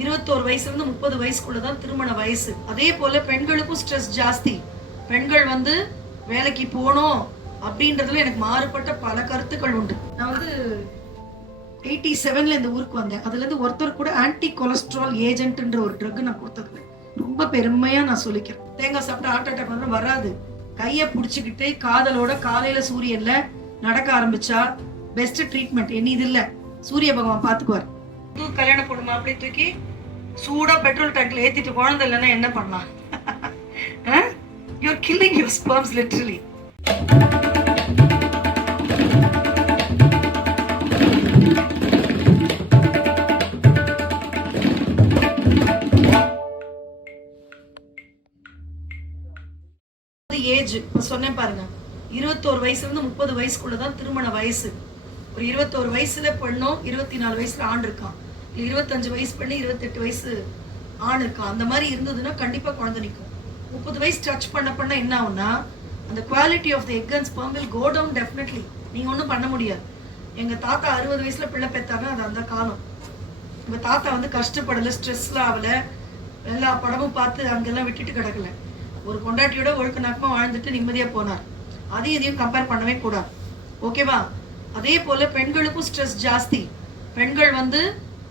21 வயசுல 30 வயசுக்குள்ளதான் திருமண வயசு. அதே போல பெண்களுக்கும் ஸ்ட்ரெஸ் ஜாஸ்தி. பெண்கள் வேலைக்கு போகணும் அப்படின்றதுல எனக்கு மாறுபட்ட பல கருத்துக்கள் உண்டு. நான் 87ல இந்த ஊருக்கு வந்தேன். அதுல இருந்து ஒருத்தர் கூட ஆன்டி கொலஸ்ட்ரால் ஏஜென்ட்ன்ற ஒரு ட்ரக் நான் கொடுத்ததுல ரொம்ப பெருமையா நான் சொல்லிக்கிறேன். தேங்காய் சாப்பிட்டா ஹார்ட் அட்டாக் வந்து வராது. கையை பிடிச்சிக்கிட்டு காதலோட காலையில சூரியன்ல நடக்க ஆரம்பிச்சா பெஸ்ட் ட்ரீட்மெண்ட். இனி இது இல்ல, சூரிய பகவான் பாத்துக்குவார். கல்யாணம் பொண்ணு மாப்பிள்ளை தூக்கி சூடா பெட்ரோல் டேங்க்ல ஏத்திட்டு குழந்தை இல்லைன்னா என்ன பண்ணலாம்? You're killing your sperms literally. Age சொன்னேன் பாருங்க, 21 வயசுல இருந்து 30 வயசுக்குள்ளதான் திருமண வயசு. ஒரு 21 வயசுல பெண்ணும் 24 வயசுல ஆண் இருக்கான், 25 வயசு பெண்ணு 28 வயசு ஆண் இருக்கான். அந்த மாதிரி இருந்ததுன்னா கண்டிப்பா குழந்தை நிற்கும். 30 வயசு டச் பண்ண என்ன ஆகும்னா அந்த quality of the egg and sperm will go down definitely. நீங்க ஒன்றும் பண்ண முடியாது. எங்க தாத்தா 60 வயசுல பிள்ளை பெற்றாருன்னா அது அந்த காலம். எங்க தாத்தா கஷ்டப்படல, ஸ்ட்ரெஸ்ல ஆகல, எல்லா படமும் பார்த்து அங்கெல்லாம் விட்டுட்டு கிடக்கல. ஒரு பொண்டாட்டியோட ஒழுக்க நாக்கமா வாழ்ந்துட்டு நிம்மதியா போனார். அதையும் இதையும் கம்பேர் பண்ணவே கூடாது, ஓகேவா? அதே போல பெண்களுக்கும் ஸ்ட்ரெஸ் ஜாஸ்தி. பெண்கள்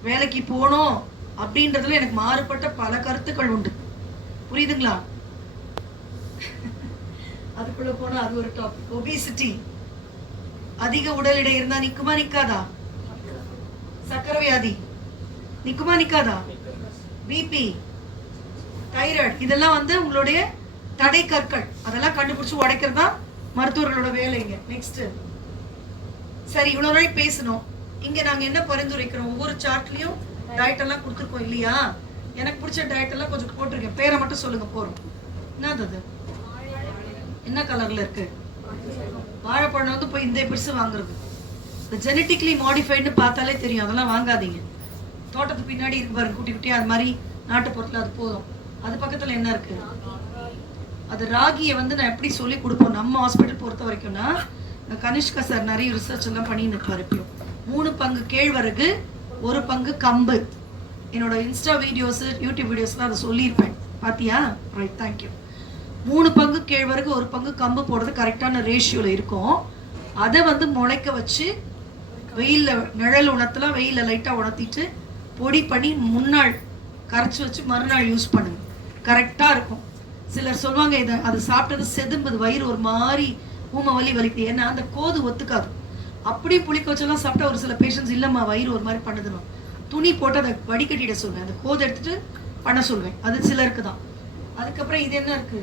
வேலைக்கு போகணும் அப்படின்றதுல எனக்கு மாறுபட்ட பல கருத்துக்கள் உண்டு, புரியுதுங்களா? அதுக்குள்ள போனா அது ஒரு டாபிக். ஒபிசிட்டி, அதிக உடல் எடை இருந்தா நிக்குமா நிக்காதா? சக்கரை வியாதி நிக்குமா நிக்காதா? பிபி, தைராய்டு, இதெல்லாம் உங்களுடைய தடை கற்கள். அதெல்லாம் கண்டுபிடிச்சு உடைக்கிறதா மருத்துவர்களோட வேலைங்க. நெக்ஸ்ட், சரி இவ்வளவு நாள் பேசணும். இங்க நாங்க என்ன பரிந்துரைக்கிறோம்? ஒவ்வொரு சார்ட்லயும் டயட் எல்லாம் கொடுத்துருக்கோம் இல்லையா? எனக்கு பிடிச்ச டயட் எல்லாம் கொஞ்சம் போட்டிருக்கேன், பேரை மட்டும் சொல்லுங்க போறோம். என்னது என்ன கலர்ல இருக்கு? வாழைப்பழம் போய் இந்த பெருசு வாங்குறது. இந்த ஜெனட்டிக்லி மாடிஃபைடுன்னு பார்த்தாலே தெரியும், அதெல்லாம் வாங்காதீங்க. தோட்டத்துக்கு பின்னாடி இருக்கு பாருங்க குட்டி குட்டியா, அது மாதிரி நாட்டு பொருட்கள், அது போதும். அது பக்கத்துல என்ன இருக்கு? அது ராகியை நான் எப்படி சொல்லி கொடுப்போம் நம்ம ஹாஸ்பிட்டல் பொறுத்த வரைக்கும்னா, கனிஷ்கா சார் நிறைய ரிசர்ச் எல்லாம் பண்ணின்னு இருப்பாரு. 3 பங்கு கேழ்வரகு, 1 பங்கு கம்பு. என்னோட இன்ஸ்டா வீடியோஸ், யூடியூப் வீடியோஸ்லாம் அதை சொல்லியிருப்பேன், பாத்தியா? Right, thank you. 3 பங்கு கேழ்வரகு 1 பங்கு கம்பு போடுறது கரெக்டான ரேஷியோல இருக்கும். அதை முளைக்க வச்சு வெயில்ல, நிழல் உணர்த்தலாம், வெயில லைட்டா உணர்த்திட்டு பொடி பண்ணி முன்னாள் கரைச்சி வச்சு மறுநாள் யூஸ் பண்ணுங்க, கரெக்டா இருக்கும். சிலர் சொல்லுவாங்க இதை அது சாப்பிட்டது செதும்புது, வயிறு ஒரு மாதிரி ஊமை வலி வலிக்குது. ஏன்னா அந்த கோது ஒத்துக்காது. அப்படி புளிக்க வச்செல்லாம் சாப்பிட்டா ஒரு சில பேஷண்ட்ஸ் இல்லம்மா வயிறு ஒரு மாதிரி பண்ணுதுன்னு துணி போட்டு அதை வடிகட்டிட சொல்வேன், அந்த கோதை எடுத்துட்டு பண்ண சொல்வேன். அது சிலருக்கு தான். அதுக்கப்புறம் இது என்ன இருக்கு?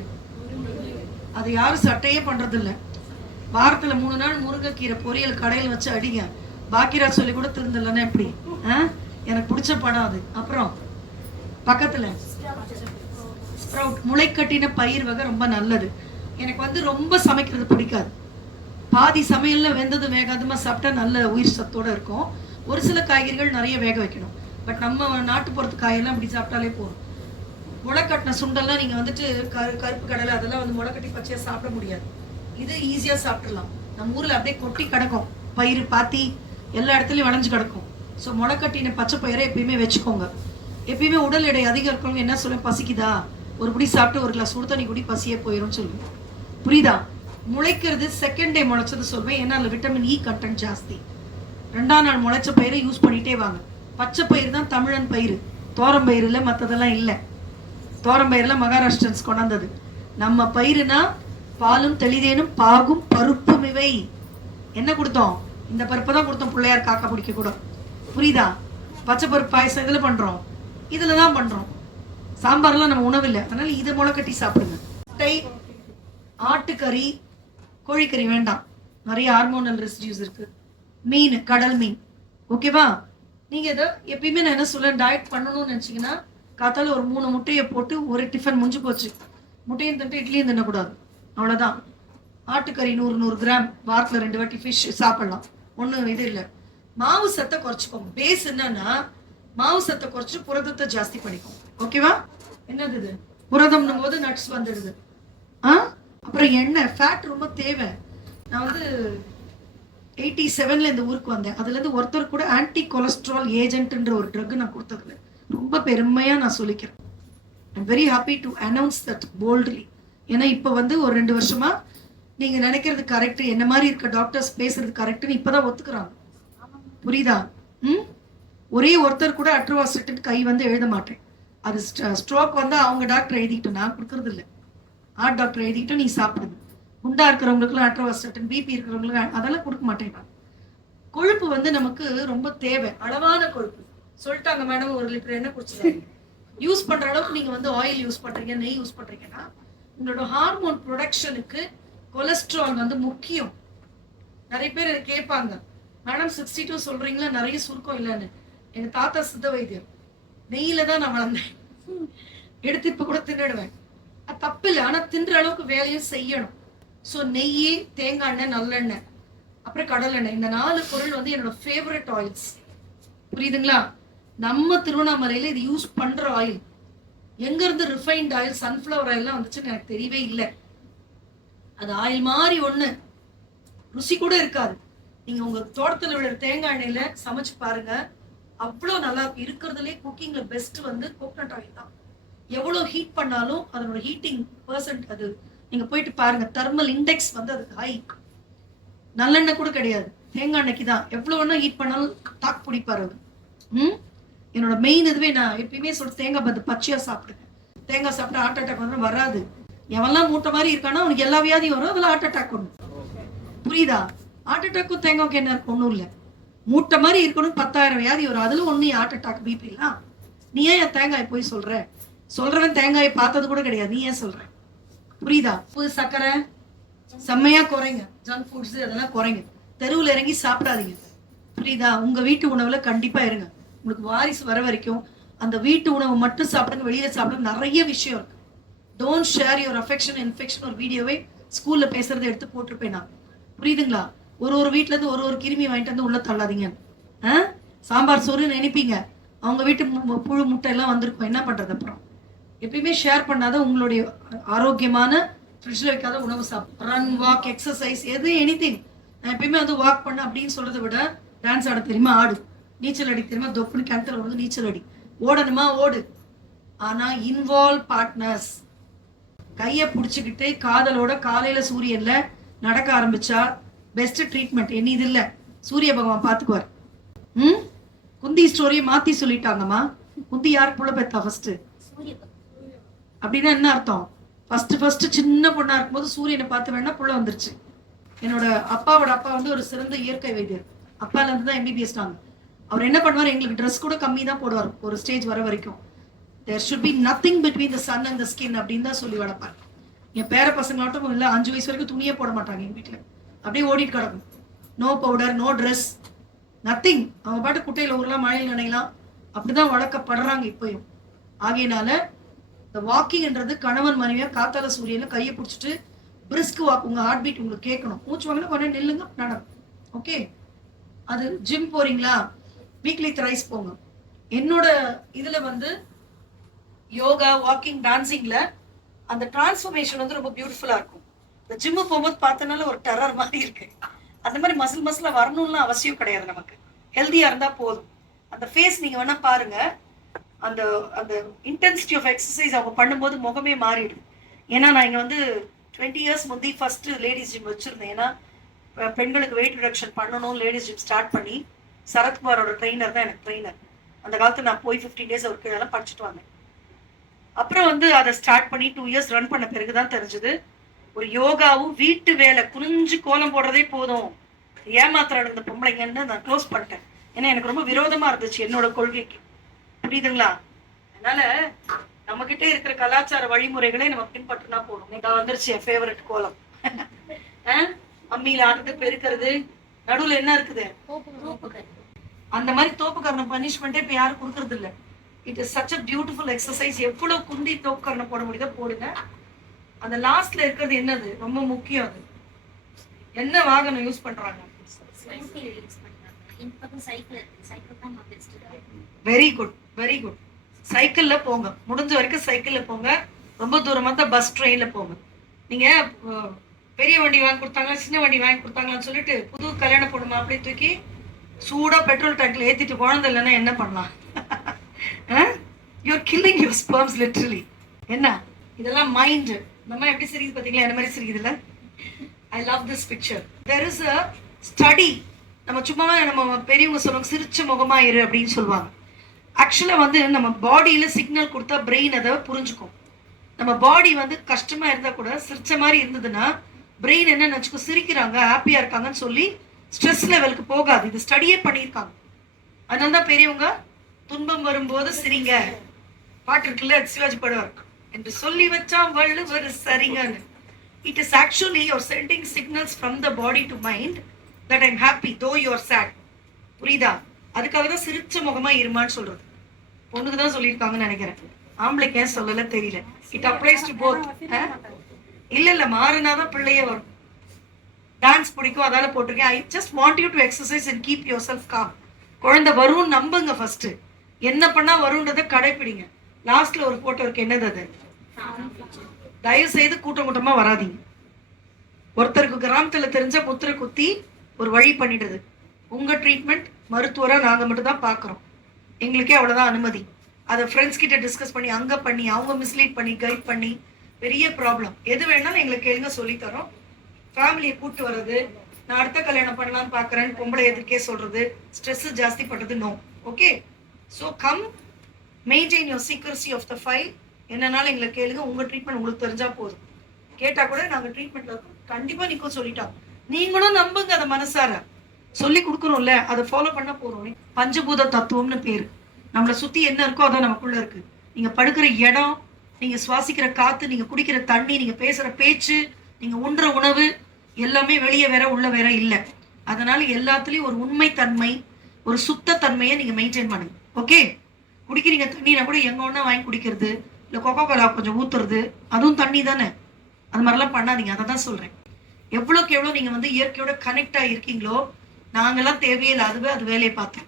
அது யாரும் சட்டையே பண்றது இல்லை. வாரத்துல 3 நாள் முருங்கைக்கீரை பொரியல் கடையில் வச்சு அடிங்க. பாக்கியராஜ் சொல்லி கூட திருந்தலன்னா எப்படி? எனக்கு பிடிச்ச படம் அது. அப்புறம் பக்கத்துல ஸ்ப்ரவுட், முளைக்கட்டின பயிர் வகை ரொம்ப நல்லது. எனக்கு ரொம்ப சமைக்கிறது பிடிக்காது. பாதி சமையல்ல வெந்தது வேகாதமா சாப்பிட்டா நல்ல உயிர் சத்தோட இருக்கும். ஒரு சில காய்கறிகள் நிறைய வேக வைக்கணும். பட் நம்ம நாட்டுப்புறத்து காயெல்லாம் இப்படி சாப்பிட்டாலே போதும். முளைக்கட்டின சுண்டெல்லாம் நீங்க கருப்பு கடலை அதெல்லாம் முளைக்கட்டி பச்சையா சாப்பிட முடியாது. இது ஈஸியா சாப்பிடலாம். நம்ம ஊர்ல அப்படியே கொட்டி கிடக்கும், பயிர் பாத்தி எல்லா இடத்துலயும் வளைஞ்சு கிடக்கும். ஸோ முளைக்கட்டின பச்சை பயிரை எப்பயுமே வச்சுக்கோங்க. எப்பயுமே உடல் எடை அதிகம் இருக்கவங்க என்ன சொல்லுவேன், பசிக்குதா ஒரு குடி சாப்பிட்டு 1 கிளாஸ் சுடு தண்ணி குடி, பசியே போயிடும் சொல்லுவேன், புரியுதா? முளைக்கிறது செகண்ட் டே முளைச்சது சொல்வேன், ஏன்னா அதுல விட்டமின் இ கண்டென்ட் ஜாஸ்தி. 2ஆம் நாள் முளைச்ச பயிரை யூஸ் பண்ணிட்டே வாங்க. பச்சை பயிர் தான் தமிழன் பயிர், தோரம் பயிர் இல்லை, மற்றதெல்லாம் இல்லை. தோரம் பயிரெல்லாம் மகாராஷ்டிரன்ஸ் கொண்டாந்தது. நம்ம பயிருனா பாலும் தெளிதேனும் பாகும் பருப்பும் இவை. என்ன கொடுத்தோம்? இந்த பருப்பை தான் கொடுத்தோம், பிள்ளையார் காக்கா பிடிக்க கூட, புரியுதா? பச்சை பருப்பு பாயசம் இதுல பண்றோம், இதுல தான் பண்றோம். சாம்பார்லாம் நம்ம உணவு இல்லை, அதனால இதை முளைக்கட்டி சாப்பிடுங்க. முட்டை, ஆட்டுக்கறி, கோழிக்கறி வேண்டாம், நிறைய ஹார்மோனல் ரெசிடியூஸ் இருக்கு. மீன், கடல் மீன், ஓகேவா? நீங்க இதை எப்பயுமே நான் என்ன சொல்ல, டயட் பண்ணணும்னு நினைச்சீங்கன்னா காத்தால ஒரு 3 முட்டையை போட்டு ஒரு டிஃபன் முடிஞ்சு போச்சு. முட்டையும் தின்ட்டு இட்லியும் தின்னக்கூடாது, அவ்வளவுதான். ஆட்டுக்கறி 100 கிராம், வாரத்துல 2 வாட்டி ஃபிஷ் சாப்பிடலாம், ஒன்றும் இது இல்லை. மாவு சத்தை குறைச்சிக்கோங்க. பேஸ் என்னன்னா மாவு சத்தை குறைச்சு புரதத்தை ஜாஸ்தி பண்ணிக்கும், ஓகேவா? என்னது இது? புரதம்னும் போது நட்ஸ் வந்துடுது. அப்புறம் எண்ணெய், ஃபேட் ரொம்ப தேவை. நான் 87ல இந்த ஊருக்கு வந்தேன். அதுல இருந்து ஒருத்தர் கூட ஆன்டி கொலஸ்ட்ரால் ஏஜென்ட்ன்ற ஒரு ட்ரக் நான் கொடுத்ததுல ரொம்ப பெருமையா நான் சொல்லிக்கிறேன். I'm very happy to announce that boldly. ஏன்னா இப்போ வந்து ஒரு 2 வருஷமா நீங்க நினைக்கிறது கரெக்ட், என்ன மாதிரி இருக்க டாக்டர்ஸ் பேசுறது கரெக்ட்னு இப்பதான் ஒத்துக்கிறாங்க. புரியுதா? ஒரே ஒருத்தர் கூட அட்ரோவாஸ்டேட் கை வந்து எழுத மாட்டேன். அது ஸ்ட்ரோக் வந்து அவங்க டாக்டர் எழுதிக்கிட்டோம், நான் கொடுக்கறது இல்லை. ஹார்ட் டாக்டர் எழுதிக்கிட்டோம், நீ சாப்பிடுது. குண்டா இருக்கிறவங்களுக்குலாம் அட்ரோவாஸ்டேட், பிபி இருக்கிறவங்களுக்கு அதெல்லாம் கொடுக்க மாட்டேன். கொழுப்பு வந்து நமக்கு ரொம்ப தேவை, அளவான கொழுப்பு. சொல்லிட்டாங்க மேடம் 1 லிட்டர் எண்ணெய் குடிச்சிருக்காங்க. யூஸ் பண்ற அளவுக்கு நீங்க வந்து ஆயில் யூஸ் பண்றீங்க, நெய் யூஸ் பண்றீங்கன்னா உங்களோட ஹார்மோன் ப்ரொடக்ஷனுக்கு கொலஸ்ட்ரால் வந்து முக்கியம். நிறைய பேர் இதை கேட்பாங்க, மேடம் 62 சொல்றீங்களா, நிறைய சுருக்கம் இல்லைன்னு. எங்க தாத்தா சித்த வைத்தியர், நெய்யில தான் நான் வளர்ந்தேன். எடுத்து இப்ப கூட தின்னுடுவேன், அது தப்பு இல்லை. ஆனா தின்ற அளவுக்கு வேலையும் செய்யணும். ஸோ நெய், தேங்காய் எண்ணெய், நல்லெண்ணெய், அப்புறம் கடல் எண்ணெய், இந்த 4 பொருள் வந்து என்னோட ஃபேவரட் ஆயில்ஸ். புரியுதுங்களா? நம்ம திருவண்ணாமலையில இது யூஸ் பண்ற ஆயில். எங்க இருந்து ரிஃபைன்ட் ஆயில், சன்ஃபிளவர் ஆயில்லாம் வந்துச்சுன்னு எனக்கு தெரியவே இல்லை. அது ஆயில் மாதிரி ஒண்ணு, ருசி கூட இருக்காது. நீங்க உங்க தோட்டத்துல உள்ள தேங்காய் எண்ணெயில சமைச்சு பாருங்க, அவ்வளவு நல்லா இருக்கிறதுலே குக்கிங்ல பெஸ்ட் வந்து கோகனட் ஆயில் தான். எவ்வளவு ஹீட் பண்ணாலும் அதனோட ஹீட்டிங் பெர்சன்ட், அது நீங்க போயிட்டு பாருங்க, தெர்மல் இண்டெக்ஸ் வந்து அதுக்கு ஹை. நல்லெண்ணெய் கூட கிடையாது, தேங்காய் எண்ணெய்க்கு தான். எவ்வளவு வேணா ஹீட் பண்ணாலும் தாக்கு பிடிப்பாரு அது. என்னோட மெயின் இதுவே, நான் எப்பயுமே தேங்காய் பத்து பச்சையா சாப்பிடுங்க. தேங்காய் சாப்பிட்டா ஹார்ட் அட்டாக் வந்து வராது. எவெல்லாம் மூட்டை மாதிரி இருக்கானோ அவனுக்கு எல்லா வியாதியும் வரும், அதில் ஹார்ட் அட்டாக் ஒன்று. புரியுதா? ஹார்ட் அட்டாக்கும் தேங்காய்க்கு என்ன இருக்கு? ஒன்றும் இல்லை. மூட்டை மாதிரி இருக்கணும், 10,000 வியாதி வரும். அதுல ஒன்று ஹார்ட் அட்டாக், பிபிலாம். நீ ஏன் தேங்காய் போய் சொல்றவன் தேங்காயை பார்த்தது கூட கிடையாது, நீ ஏன் சொல்ற? புரியுதா? சர்க்கரை செம்மையா குறைங்க, ஜங்க் ஃபுட்ஸ் அதெல்லாம் குறைங்க. தெருவில் இறங்கி சாப்பிடாதீங்க. புரியுதா? உங்க வீட்டு உணவுல கண்டிப்பா இருங்க. உங்களுக்கு வாரிசு வர வரைக்கும் அந்த வீட்டு உணவு மட்டும் சாப்பிடுங்க, வெளியில சாப்பிடுங்க. நிறைய விஷயம் இருக்கு. Don't share your affection infection. ஒரு வீடியோவே ஸ்கூல்ல பேசுறதை எடுத்து போட்டிருப்பேன் நான். புரியுதுங்களா? ஒரு வீட்டுல இருந்து ஒரு கிருமி வாங்கிட்டு வந்து உள்ள தள்ளாதீங்க. சாம்பார் சோறு நினைப்பீங்க, அவங்க வீட்டு புழு முட்டை எல்லாம் வந்திருக்கும், என்ன பண்றது? அப்புறம் எப்பயுமே ஷேர் பண்ணாத உங்களுடைய ஆரோக்கியமான ஃப்ரிட்ஜில் வைக்காத உணவு சாப்பிடும். ரன், வாக், எக்ஸசைஸ், எது எனிதிங். நான் எப்பயுமே வந்து வாக் பண்ண அப்படின்னு சொல்றதை விட, டான்ஸ் ஆட தெரியுமா ஆடு, நீச்சல் அடி தெரியுமா தொப்புன்னு கிணத்துல வந்து நீச்சல் அடி, ஓடணுமா ஓடு. ஆனா இன்வால்வ் பார்ட்னர்ஸ். கையை பிடிச்சிக்கிட்டு காதலோட காலையில சூரியன்ல நடக்க ஆரம்பிச்சா பெஸ்ட் ட்ரீட்மெண்ட். என்ன இது இல்ல, சூரிய பகவான் பாத்துக்குவார். குந்தி ஸ்டோரியை மாத்தி சொல்லிட்டாங்கம்மா. குந்தி யாருக்கு புள்ள பெத்தா? ஃபர்ஸ்ட் அப்படின்னா என்ன அர்த்தம்? ஃபர்ஸ்ட் சின்ன பொண்ணா இருக்கும்போது சூரியனை பார்த்து வேணா புள்ள வந்துருச்சு. என்னோட அப்பாவோட அப்பா வந்து ஒரு சிறந்த இயற்கை வைத்தியர். அப்பால இருந்து தான் MBBS நாங்க. அவர் என்ன பண்ணுவார், எங்களுக்கு ட்ரெஸ் கூட கம்மி தான் போடுவார் ஒரு ஸ்டேஜ் வர வரைக்கும். There should be nothing between the sun and the skin அப்படின்னு தான் சொல்லி வளர்ப்பார். என் பேர பசங்களாட்டும் இல்லை, 5 வயசு வரைக்கும் துணியே போட மாட்டாங்க எங்க வீட்டுல. அப்படியே ஓடிட்டு கிடக்கும். No powder, no dress, nothing. அவங்க பாட்டு குட்டையில ஊர்லாம், மழையில் நினைலாம், அப்படிதான் வளர்க்கப்படுறாங்க இப்பயும். ஆகையினால இந்த வாக்கிங்ன்றது கணவன் மனைவியா காத்தால சூரியன்ல கையை பிடிச்சிட்டு பிரிஸ்க் வாக். உங்க ஹார்ட் பீட் உங்களுக்கு கேட்கணும். மூச்சு வாங்கினா கொஞ்சம் நில்லுங்க, நடக்கும். ஓகே? அது ஜிம் போறீங்களா, வீக்லி த்ரைஸ் போங்க. என்னோட இதுல வந்து யோகா, வாக்கிங், டான்சிங்ல அந்த டிரான்ஸ்ஃபர்மேஷன் வந்து ரொம்ப பியூட்டிஃபுல்லா இருக்கும். இந்த ஜிம்மு போகும்போது பார்த்தனால ஒரு டெரர் மாதிரி இருக்கு. அந்த மாதிரி மசில் வரணும்னு அவசியம் கிடையாது. நமக்கு ஹெல்தியா இருந்தா போதும். அந்த ஃபேஸ் நீங்க வேணா பாருங்க, அந்த அந்த இன்டென்சிட்டி ஆஃப் எக்ஸசைஸ் அவங்க பண்ணும்போது முகமே மாறிடும். ஏன்னா நான் இங்க வந்து 20 இயர்ஸ் முந்தி ஃபர்ஸ்ட் லேடிஸ் ஜிம் வச்சிருந்தேன். ஏன்னா பெண்களுக்கு வெயிட் ரிடக்ஷன் பண்ணணும், லேடிஸ் ஜிம் ஸ்டார்ட் பண்ணி சரத்குமாரோட ட்ரெயினர் தான் எனக்கு ட்ரெயினர். அந்த காலத்துல நான் போய் 15 டேஸ் அவருக்கு இதெல்லாம் படிச்சுட்டு வந்தேன். அப்புறம் வந்து அதை ஸ்டார்ட் பண்ணி 2 இயர்ஸ் ரன் பண்ண பிறகுதான் தெரிஞ்சது, ஒரு யோகாவும் வீட்டு வேலை குனிஞ்சு கோலம் போடுறதே போதும், ஏமாத்திரம் இந்த பொம்பளைங்கன்னு நான் க்ளோஸ் பண்ணிட்டேன். ஏன்னா எனக்கு ரொம்ப விரோதமா இருந்துச்சு என்னோட கொள்கைக்கு. புரியுதுங்களா? அதனால நம்ம கிட்டே இருக்கிற கலாச்சார வழிமுறைகளை நம்ம பின்பற்றினா போதும். நீங்க வந்துருச்சு என் ஃபேவரட் கோலம். அம்மியில ஆடுறது, பெருக்கிறது, நடுவுல என்ன இருக்குது, அந்த மாதிரி தோப்புக்கரணம் பனிஷ்மெண்ட்டே இப்ப யாரும் கொடுக்கறது இல்லை. It is such a beautiful exercise. எவ்வளவு குண்டி தோப்புக்கரணம் போட முடியுதோ போடுங்க. அந்த லாஸ்ட்ல இருக்கிறது என்னது ரொம்ப முக்கியம், அது என்ன வாகனம் யூஸ் பண்றாங்க? Very good, very good. சைக்கிள்ல போங்க, முடிஞ்ச வரைக்கும் சைக்கிள்ல போங்க. ரொம்ப தூரமா தான் பஸ், ட்ரெயின்ல போங்க. நீங்க பெரிய வண்டி வாங்கி கொடுத்தாங்களா, சின்ன வண்டி வாங்கி கொடுத்தாங்களான்னு சொல்லிட்டு புது கல்யாண பொண்ணு அப்படியே தூக்கி சூடா பெட்ரோல் டேங்க்ல ஏத்திட்டு குழந்தை இல்லைன்னா என்ன பண்ணலாம்? You're killing your sperms literally. என்ன இதெல்லாம் மைண்ட். நம்ம எப்படி சிரிக்குது பார்த்தீங்களா, என்ன மாதிரி சிரிக்குதுல்ல. I love this picture. There is a study. நம்ம சும்மா நம்ம பெரியவங்க சொல்லுவாங்க சிரிச்ச முகமா இரு அப்படின்னு சொல்லுவாங்க. ஆக்சுவலாக வந்து நம்ம பாடியில் சிக்னல் கொடுத்தா பிரெயின் அதை புரிஞ்சுக்கும். நம்ம பாடி வந்து கஷ்டமா இருந்தால் கூட சிரிச்ச மாதிரி இருந்ததுன்னா பிரெயின் என்ன நினச்சிக்கும், சிரிக்கிறாங்க ஹாப்பியாக இருக்காங்கன்னு சொல்லி ஸ்ட்ரெஸ் லெவலுக்கு போகாது. இது ஸ்டடியே பண்ணியிருக்காங்க. அதனால தான் பெரியவங்க துன்பம் வரும்போது சிரிங்க பாட்டு இருக்குல்ல, சிவாஜி படம் என்று சொல்லி வச்சா வள்ளுவர் சரிங்கன்னு. It is actually you're sending signals from the body to mind that I'm happy though you're sad. புரியுதா? அதுக்காக தான் சிரிச்ச முகமா இருமான்னு சொல்றது. பொண்ணுக்கு தான் சொல்லியிருக்காங்கன்னு நினைக்கிறேன், ஆம்பளைக்கு ஏன் சொல்லல தெரியல. It applies to both. இல்ல மாறினாதான் பிள்ளையே வரும். டான்ஸ் பிடிக்கும் அதால போட்டிருக்கேன். I just want you to exercise and keep your self com. குழந்தை வரும் நம்புங்க. ஃபர்ஸ்ட் என்ன பண்ணா வரும்ன்றதை கடைப்பிடிங்க. லாஸ்ட்ல ஒரு போட்டோ இருக்கு, என்னது அது? தயவு செய்து கூட்டம் கூட்டமா வராதிங்க. ஒருத்தருக்கு கிராமத்துல தெரிஞ்ச முத்திரை குத்தி ஒரு வழி பண்ணிடுது. உங்க ட்ரீட்மெண்ட் மருத்துவரா நாங்க மட்டும் தான் பாக்குறோம். எங்களுக்கே அவ்வளவுதான் அனுமதி. அதை ஃப்ரெண்ட்ஸ் கிட்ட டிஸ்கஸ் பண்ணி அங்க பண்ணி அவங்க மிஸ்லீட் பண்ணி கைட் பண்ணி பெரிய ப்ராப்ளம். எது வேணாலும் எங்களுக்கு கேளுங்க, சொல்லித்தரோம். ஃபேமிலியை கூட்டு வர்றது, நான் அடுத்த கல்யாணம் பண்ணலான்னு பாக்குறேன் பொம்பளை எதிர்க்கே சொல்றது, ஸ்ட்ரெஸ் ஜாஸ்தி பண்றது, no. Okay, so come maintain your secrecy of the file. என்னன்னாலும் எங்களை கேளுங்க. உங்க ட்ரீட்மெண்ட் உங்களுக்கு தெரிஞ்சா போதும். கேட்டா கூட நாங்க ட்ரீட்மெண்ட்ல இருக்கோம், கண்டிப்பா நிற்கும் சொல்லிட்டோம். நீங்களும் நம்புங்க. அதை மனசார சொல்லி கொடுக்கணும்ல, அதை ஃபாலோ பண்ண போறோம். பஞ்சபூத தத்துவம்னு பேரு. நம்மளை சுத்தி என்ன இருக்கோ அதான் நமக்குள்ள இருக்கு. நீங்க படுக்கிற இடம், நீங்க சுவாசிக்கிற காத்து, நீங்க குடிக்கிற தண்ணி, நீங்க பேசுற பேச்சு, நீங்க உண்ற உணவு எல்லாமே வெளியே வேற உள்ள வேற இல்லை. அதனால எல்லாத்துலயும் ஒரு உண்மை தன்மை, ஒரு சுத்த தன்மையை நீங்க மெயின்டைன் பண்ணுங்க. ஓகே, குடிக்கிறீங்க தண்ணினா கூட எங்க ஒண்ணா வாங்கி குடிக்கிறது, இல்லை கொக்கோ கோலா கொஞ்சம் ஊத்துறது, அதுவும் தண்ணி தானே. அது மாதிரிலாம் பண்ணாதீங்க. அதை தான் சொல்றேன். எவ்வளோக்கு எவ்வளோ நீங்க வந்து இயற்கையோட கனெக்ட் ஆகிருக்கீங்களோ, நாங்கெல்லாம் தேவையில்லை, அதுவே அது வேலையை பார்த்தோம்.